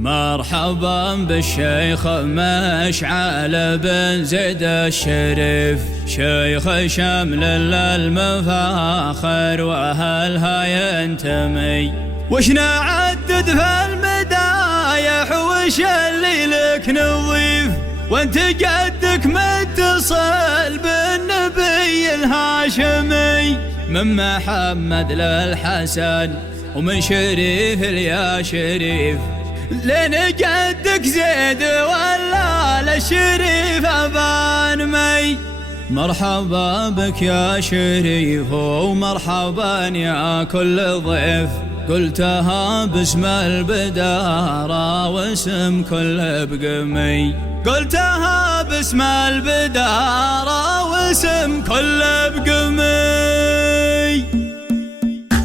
مرحبا بالشيخ مشعل بن زيد الشريف، شيخ شمل المفاخر واهلها ينتمي. وش نعدد في المدايح وش اللي لك نضيف، وانت جدك متصل بالنبي الهاشمي. من محمد للحسن ومن شريف يا شريف، لين جدك زيد ولا للشريف أبان مي. مرحبا بك يا شريف ومرحبا يا كل ضيف، قلتها باسم البدارة واسم كل بقمي. قلتها باسم البدارة واسم كل بقمي.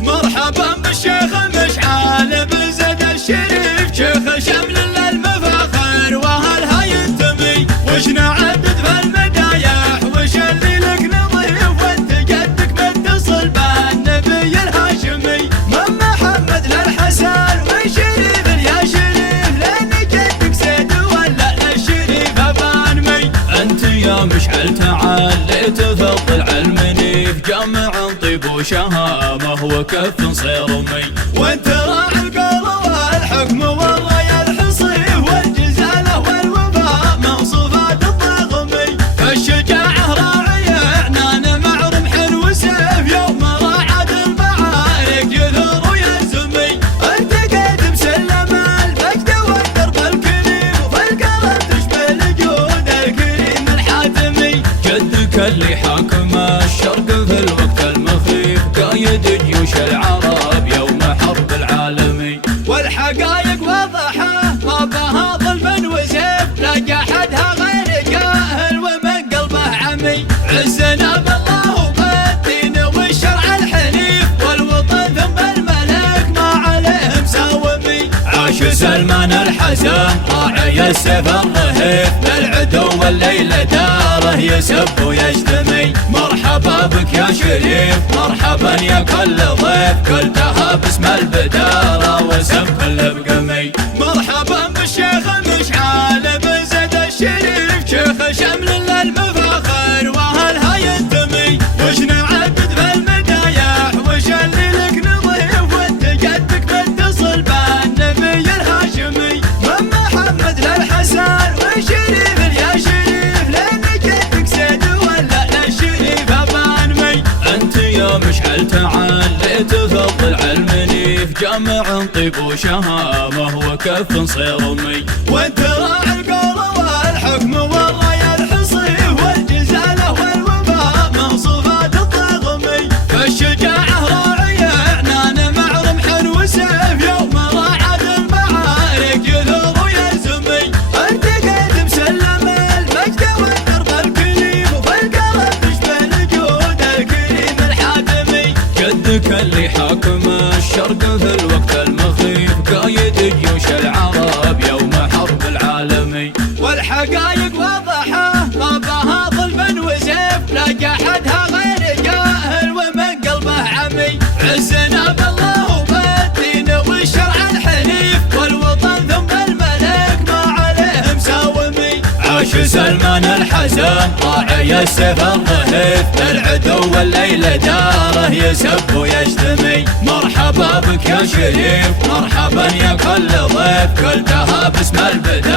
مرحبا بالشيخ مشعل بن زيد الشريف، شيخ شمل المفاخر واهلها ينتمي. وش نعدد في المدايح وش اللي لك نضيف، وانت جدك متصل بالنبي الهاشمي. من محمد للحسن ومن شريف يا شريف، لان جدك زيد ولا للشريف ابان مي. انت يا مشعل تعليت في العلم نيف، جامع طيب وشهامه وكف صيرمي. وانت راعي القول والحكم والراي الحصيف، والجزاله والوفاء من صفات الطاغمي. فالشجاعه راعي عنان مع رمح وسيف، يوم راعد المعارك يثور ويزمي. انت قد مسلم المجد والدرب الكريم، وفي القلب تشبه الجود الكريم الحاتمي. جدك اللي حاكم الشرق في الوقت المخيف، قايد جيوش العرب يوم حرب العالمي. والحقايق واضحة ما بها ظلم وسيف، لا جحدها غير جاهل ومن قلبه عمي. عزنا بالله وبالدين والشرع الحنيف، والوطن ثم الملك ما عليه مساومي. عاش سلمان الحسن راعي السيف الرهيف، للعدو والليل داره يسب ويجتمي. مرحبا بك يا شريف مرحبا يا كل ضيف، قلتها باسم البدارة واسم كل بقمي. مرحبا بالشيخ مشعل بن زيد الشريف، شيخ شمل المفاخر واهلها ينتمي. وش نعدد في المدايح وش اللي لك نضيف، وانت جدك متصل بالنبي الهاشمي. من محمد للحسن ومن شريف يا شريف، لان جدك زيد ولا للشريف ابان مي. انت يا مشعل تعليت في العلم نيف، جامع طيب وشهامه وكف صيرمي. وانت راعي القول والحكم والراي الحصيف، والجزاله والوفاء من صفات الطاغمي. فالشجاعه راعي عنان مع رمح وسيف، يوم راعد المعارك يثور ويزمي. انت قد مسلم المجد والدرب الكريم، وفي القلب تشبه الجود الكريم الحاتمي. جدك اللي حاكم الشرق في الوقت المخيف، قايد جيوش العرب يوم حرب العالمي. والحقايق واضحة ما بها ظلم وسيف، لا جحدها غير جاهل ومن قلبه عمي. عزنا بالله وبالدين والشرع الحنيف، والوطن ثم الملك ما عليه مساومي. عاش سلمان الحسن راعي السيف الرهيف، للعدو والليل داره يسب ويجتمي. مرحبا بك يا شريف مرحبا يا كل ضيف، قلتها باسم البدارة